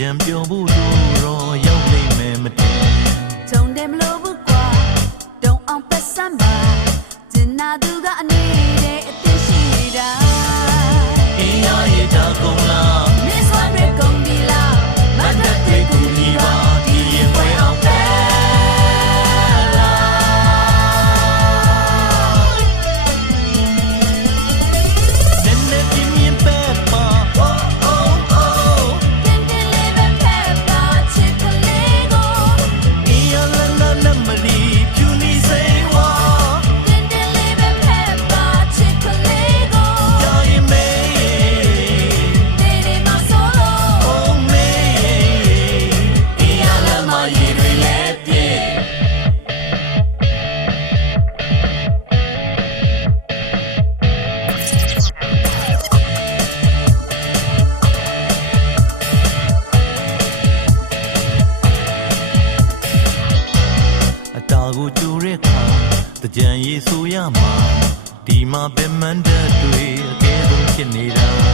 ကြံပြောဖို့တော့ရောက်လိမ့်မယ်မတင်ထုံတယ်မလို့ဘူးကွာတုံအောင်ပတ်စမ်းပါကျင်နာသူကအနေနဲ့အသိရှိနေတာအင်းရရဲ့တာကုန်လား Miss One ရကုန်ပြီလားမတ်တက်တဲ့ကူညီပါဒီရင်ပွဲအောင်ပဲကိုကြိုတဲ့ခါတကြံရေးဆိုရမှာဒီမှာပဲမန်တက်တွေအကဲဆုံးဖြစ်နေတာ